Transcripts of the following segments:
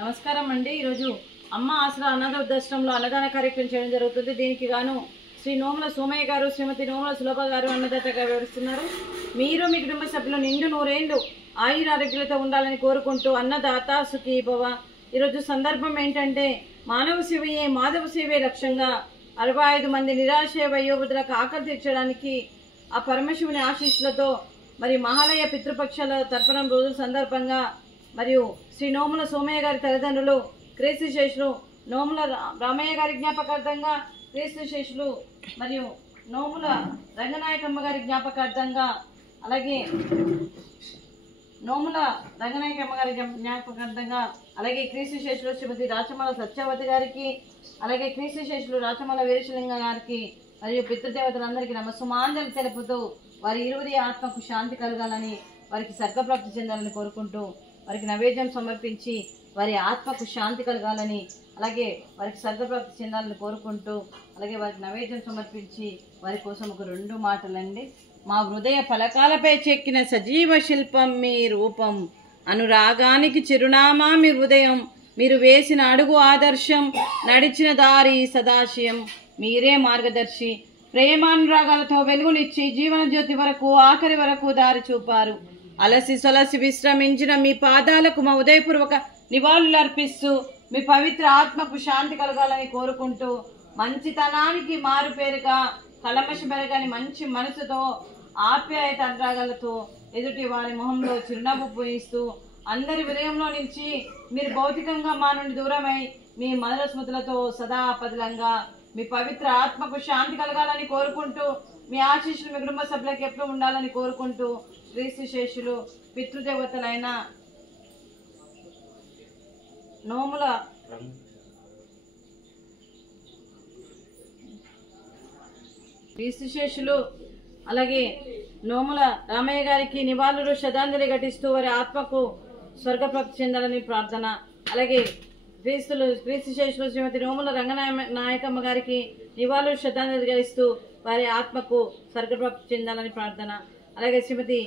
నమస్కారం అండి. ఈరోజు అమ్మ ఆసరా అనాథ వృద్ధాశ్రమంలో అన్నదాన కార్యక్రమం చేయడం జరుగుతుంది. దీనికి గాను శ్రీ నోముల సోమయ్య గారు, శ్రీమతి నోముల సులభ గారు అన్నదాతగా వివరిస్తున్నారు. మీరు మీ కుటుంబ సభ్యులు నిండు నూరేళ్లు ఆయురారోగ్యాలతో ఉండాలని కోరుకుంటూ అన్నదాత సుఖీ భవ. ఈరోజు సందర్భం ఏంటంటే మానవ సేవయే మాధవ సేవే లక్ష్యంగా 65 మంది నిరాశ వయోవృద్ధులకు ఆకలి తీర్చడానికి ఆ పరమశివుని ఆశీస్సులతో మరి మహాలయ పితృపక్షాల తర్పణం రోజుల సందర్భంగా మరియు శ్రీ నోముల సోమయ్య గారి తల్లిదండ్రులు క్రీస్తు శేషులు నోముల రామయ్య గారి జ్ఞాపకార్థంగా, క్రీస్తు శేషులు మరియు నోముల రంగనాయకమ్మ గారి జ్ఞాపకార్థంగా, అలాగే నోముల రంగనాయకమ్మ గారి జ్ఞాపకార్థంగా, అలాగే క్రీస్తు శేషులు శ్రీమతి రాచమల సత్యవతి గారికి, అలాగే క్రీస్తు శేషులు రాచమల వీరేశలింగ గారికి మరియు పితృదేవతలందరికీ నమస్సుమాంజలి తెలుపుతూ వారి ఇరువురి ఆత్మకు శాంతి కలగాలని, వారికి స్వర్గప్రాప్తి చెందాలని కోరుకుంటూ వారికి నైవేద్యం సమర్పించి వారి ఆత్మకు శాంతి కలగాలని, అలాగే వారికి స్వర్గప్రాప్తి చెందాలని కోరుకుంటూ, అలాగే వారికి నైవేద్యం సమర్పించి వారి కోసం ఒక 2 మాటలండి. మా హృదయ ఫలకాలపై చెక్కిన సజీవ శిల్పం మీ రూపం, అనురాగానికి చిరునామా మీ హృదయం, మీరు వేసిన అడుగు ఆదర్శం, నడిచిన దారి సదాశయం, మీరే మార్గదర్శి. ప్రేమానురాగాలతో వెలుగునిచ్చి జీవన జ్యోతి వరకు ఆఖరి వరకు దారి చూపారు. అలసి సొలసి విశ్రమించిన మీ పాదాలకు మా ఉదయపూర్వక నివాళులు అర్పిస్తూ మీ పవిత్ర ఆత్మకు శాంతి కలగాలని కోరుకుంటూ, మంచితనానికి మారుపేరుగా కలమషమెరగని మంచి మనసుతో ఆప్యాయత అనురాగాలతో ఎదుటి వారి మొహంలో చిరునవ్వు పూయిస్తూ అందరి హృదయంలో నిలిచి మీరు భౌతికంగా మా నుండి దూరమై మీ మధుర స్మృతులతో సదా పదిలంగా మీ పవిత్ర ఆత్మకు శాంతి కలగాలని కోరుకుంటూ, మీ ఆశీస్సులు మీ కుటుంబ సభ్యులకు ఎప్పుడు ఉండాలని కోరుకుంటూ, క్రీస్తు శేషులు పితృదేవతలైన నోముల క్రీస్తు శేషులు అలాగే నోముల రామయ్య గారికి నివాళులు శ్రద్ధాంజలి ఘటిస్తూ వారి ఆత్మకు స్వర్గప్రాప్తి చెందాలని ప్రార్థన. అలాగే క్రీస్తు శేషులు శ్రీమతి నోముల రంగనాయకమ్మ గారికి నివాళులు శ్రద్ధాంజలి ఘటిస్తూ వారి ఆత్మకు స్వర్గప్రాప్తి చెందాలని ప్రార్థన. అలాగే శ్రీమతి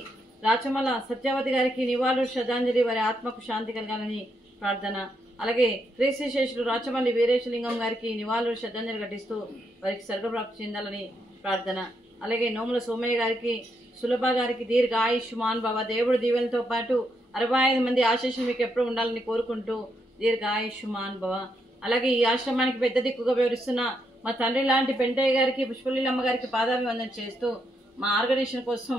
రాచమల సత్యవతి గారికి నివాళులు శ్రద్ధాంజలి, వారి ఆత్మకు శాంతి కలగాలని ప్రార్థన. అలాగే క్రీస్తు శేషులు రాచమల్లి వీరేశలింగం గారికి నివాళులు శ్రద్ధాంజలి ఘటిస్తూ వారికి స్వర్గప్రాప్తి చెందాలని ప్రార్థన. అలాగే నోముల సోమయ్య గారికి, సులభ గారికి దీర్ఘ ఆయుష్మాన్ భవ. దేవుడు దీవెనతో పాటు 65 మంది ఆశీస్సులు మీకు ఎప్పుడు ఉండాలని కోరుకుంటూ దీర్ఘ ఆయుష్మాన్ భవ. అలాగే ఈ ఆశ్రమానికి పెద్ద దిక్కుగా వివరిస్తున్న మా తండ్రి లాంటి పెంటయ్య గారికి, పుష్పలీలమ్మ గారికి పాదాభివందన చేస్తూ మా ఆర్గనైజేషన్ కోసం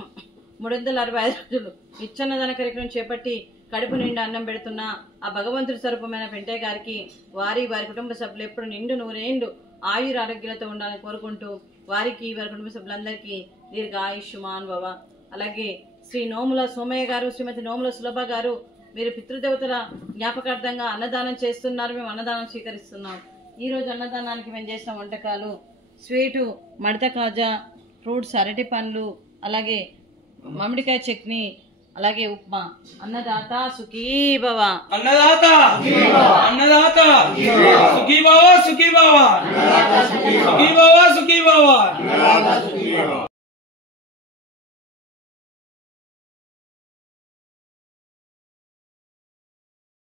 365 రోజులు నిత్యాన్నదాన కార్యక్రమం చేపట్టి కడుపు నిండా అన్నం పెడుతున్న ఆ భగవంతుడి స్వరూపమైన పెంటయ్య గారికి, వారి కుటుంబ సభ్యులు ఎప్పుడు నిండు నూరేండు ఆయుర ఆరోగ్యాలతో ఉండాలని కోరుకుంటూ వారికి, వారి కుటుంబ సభ్యులందరికీ దీర్ఘ ఆయుష్మాన్ భవ. అలాగే శ్రీ నోముల సోమయ్య గారు, శ్రీమతి నోముల సులభ గారు, మీరు పితృదేవతల జ్ఞాపకార్థంగా అన్నదానం చేస్తున్నారు. మేము అన్నదానం స్వీకరిస్తున్నాం. ఈరోజు అన్నదానానికి మేము చేసిన వంటకాలు స్వీటు, మడత కాజా, ఫ్రూట్స్, అరటి పండ్లు, అలాగే మామిడికాయ చట్నీ, అలాగే ఉప్మా. అన్నదాత సుఖీ భవ. అన్నదాత అన్నదాత సుఖీ భవ, సుఖీ భవ, సుఖీ భవ, సుఖీ భవ.